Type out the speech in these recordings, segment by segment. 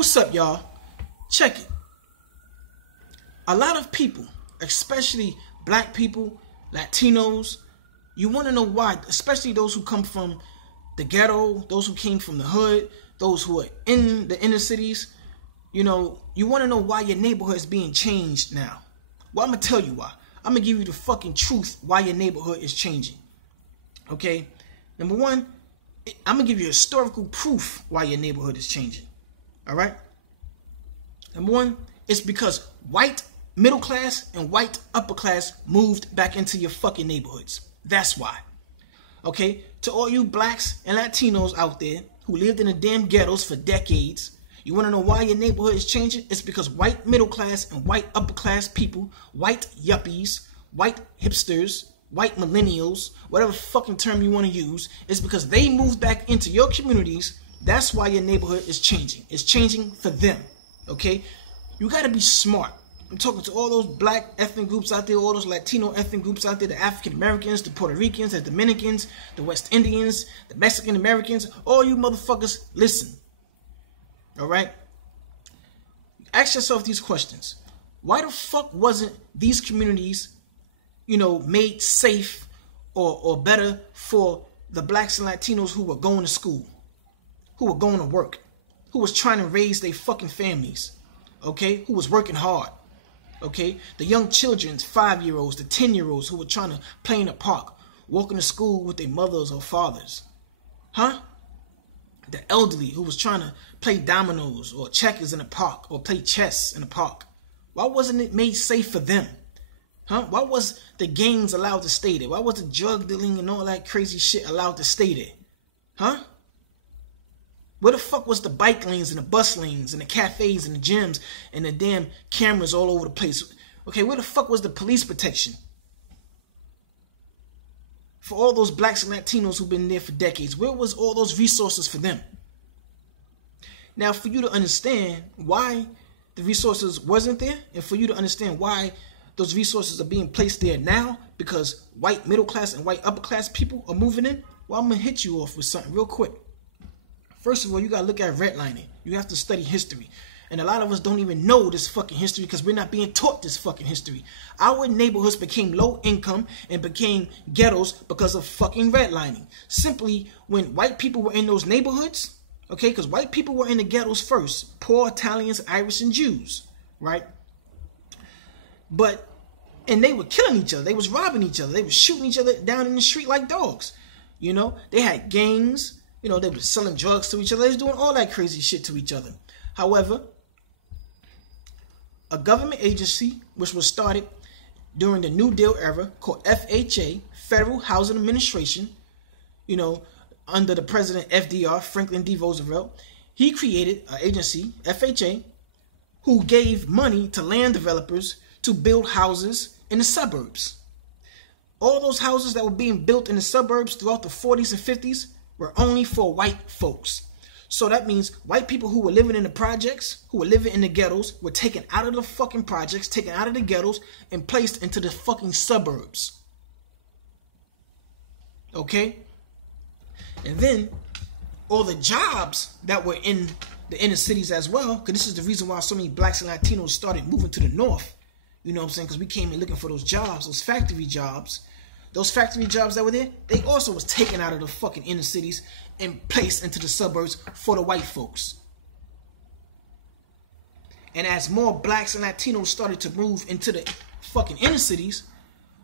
What's up, y'all? Check it. A lot of people, especially black people, Latinos, you want to know why, especially those who come from the ghetto, those who came from the hood, those who are in the inner cities, you want to know why your neighborhood is being changed now. Well, I'm going to tell you why. I'm going to give you the fucking truth why your neighborhood is changing. Okay? Number one, I'm going to give you historical proof why your neighborhood is changing. All right? Number one, it's because white middle class and white upper class moved back into your fucking neighborhoods. That's why. Okay? To all you blacks and Latinos out there who lived in the damn ghettos for decades, you want to know why your neighborhood is changing? It's because white middle class and white upper class people, white yuppies, white hipsters, white millennials, whatever fucking term you want to use, is because they moved back into your communities. That's why your neighborhood is changing. It's changing for them. Okay? You got to be smart. I'm talking to all those black ethnic groups out there, all those Latino ethnic groups out there, the African Americans, the Puerto Ricans, the Dominicans, the West Indians, the Mexican Americans, all you motherfuckers, listen. All right? Ask yourself these questions. Why the fuck wasn't these communities, made safe or better for the blacks and Latinos who were going to school, who were going to work, who was trying to raise their fucking families, okay, who was working hard, okay, the young children, 5-year-olds, the 10-year-olds who were trying to play in the park, walking to school with their mothers or fathers, the elderly who was trying to play dominoes or checkers in the park or play chess in the park. Why wasn't it made safe for them? Why was the gangs allowed to stay there? Why was the drug dealing and all that crazy shit allowed to stay there? Where the fuck was the bike lanes and the bus lanes and the cafes and the gyms and the damn cameras all over the place? Okay, where the fuck was the police protection for all those blacks and Latinos who've been there for decades? Where was all those resources for them? Now, for you to understand why the resources wasn't there, and for you to understand why those resources are being placed there now, because white middle class and white upper class people are moving in, well, I'm going to hit you off with something real quick. First of all, you got to look at redlining. You have to study history. And a lot of us don't even know this fucking history because we're not being taught this fucking history. Our neighborhoods became low income and became ghettos because of fucking redlining. Simply, when white people were in those neighborhoods, okay, because white people were in the ghettos first. Poor Italians, Irish, and Jews, right? And they were killing each other. They was robbing each other. They were shooting each other down in the street like dogs. They had gangs. They were selling drugs to each other. They was doing all that crazy shit to each other. However, a government agency, which was started during the New Deal era, called FHA, Federal Housing Administration, under the President FDR, Franklin D. Roosevelt, he created an agency, FHA, who gave money to land developers to build houses in the suburbs. All those houses that were being built in the suburbs throughout the 40s and 50s were only for white folks. So that means white people who were living in the projects, who were living in the ghettos, were taken out of the fucking projects, taken out of the ghettos, and placed into the fucking suburbs. Okay? And then, all the jobs that were in the inner cities as well, because this is the reason why so many blacks and Latinos started moving to the north. You know what I'm saying? Because we came in looking for those jobs, those factory jobs. Those factory jobs that were there, they also was taken out of the fucking inner cities and placed into the suburbs for the white folks. And as more blacks and Latinos started to move into the fucking inner cities,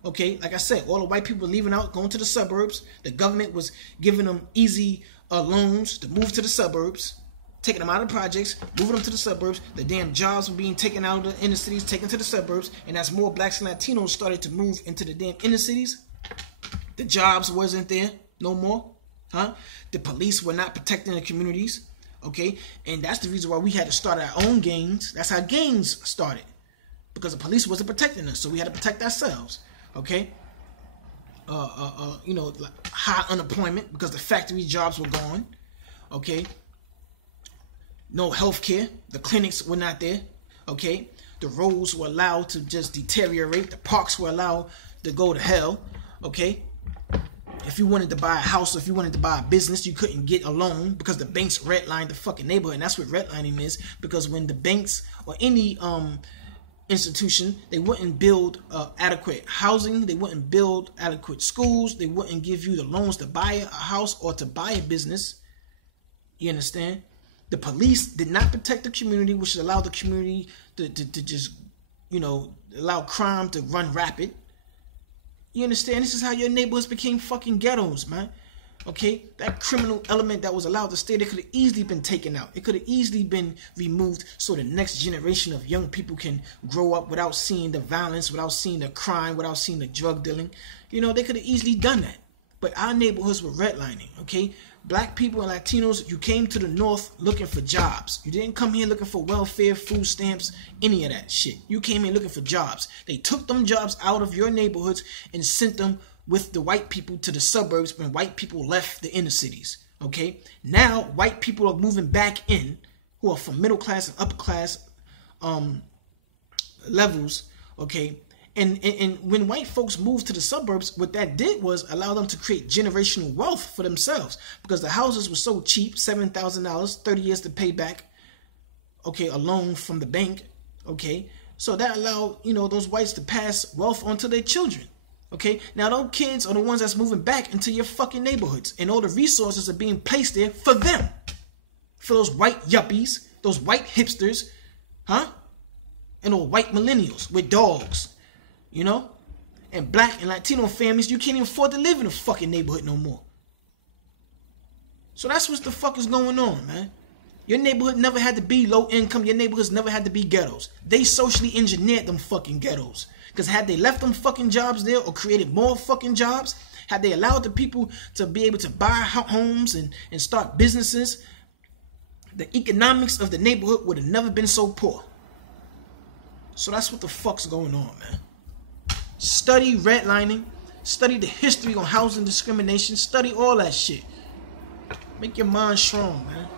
okay, like I said, all the white people were leaving out, going to the suburbs. The government was giving them easy loans to move to the suburbs, taking them out of the projects, moving them to the suburbs. The damn jobs were being taken out of the inner cities, taken to the suburbs. And as more blacks and Latinos started to move into the damn inner cities, the jobs wasn't there no more. The police were not protecting the communities. Okay? And that's the reason why we had to start our own gangs. That's how gangs started. Because the police wasn't protecting us. So we had to protect ourselves. Okay? High unemployment because the factory jobs were gone. Okay? No health care. The clinics were not there. Okay? The roads were allowed to just deteriorate. The parks were allowed to go to hell. Okay? If you wanted to buy a house, or if you wanted to buy a business, you couldn't get a loan because the banks redlined the fucking neighborhood. And that's what redlining is, because when the banks or any institution, they wouldn't build adequate housing, they wouldn't build adequate schools, they wouldn't give you the loans to buy a house or to buy a business. You understand? The police did not protect the community, which allowed the community to just, you know, allow crime to run rapid. You understand? This is how your neighborhoods became fucking ghettos, man. Okay? That criminal element that was allowed to stay, it could have easily been taken out. It could have easily been removed so the next generation of young people can grow up without seeing the violence, without seeing the crime, without seeing the drug dealing. You know, they could have easily done that. But our neighborhoods were redlining, okay? Black people and Latinos, you came to the North looking for jobs. You didn't come here looking for welfare, food stamps, any of that shit. You came here looking for jobs. They took them jobs out of your neighborhoods and sent them with the white people to the suburbs when white people left the inner cities, okay? Now, white people are moving back in, who are from middle class and upper class levels, okay? And when white folks moved to the suburbs, what that did was allow them to create generational wealth for themselves, because the houses were so cheap, $7,000, 30 years to pay back, okay, a loan from the bank, okay? So that allowed, you know, those whites to pass wealth on to their children. Okay, now those kids are the ones that's moving back into your fucking neighborhoods, and all the resources are being placed there for them, for those white yuppies, those white hipsters, huh? And those white millennials with dogs, you know? And black and Latino families, you can't even afford to live in a fucking neighborhood no more. So that's what the fuck is going on, man. Your neighborhood never had to be low income. Your neighborhoods never had to be ghettos. They socially engineered them fucking ghettos. Because had they left them fucking jobs there or created more fucking jobs, had they allowed the people to be able to buy homes and start businesses, the economics of the neighborhood would have never been so poor. So that's what the fuck's going on, man. Study redlining. Study the history on housing discrimination. Study all that shit. Make your mind strong, man.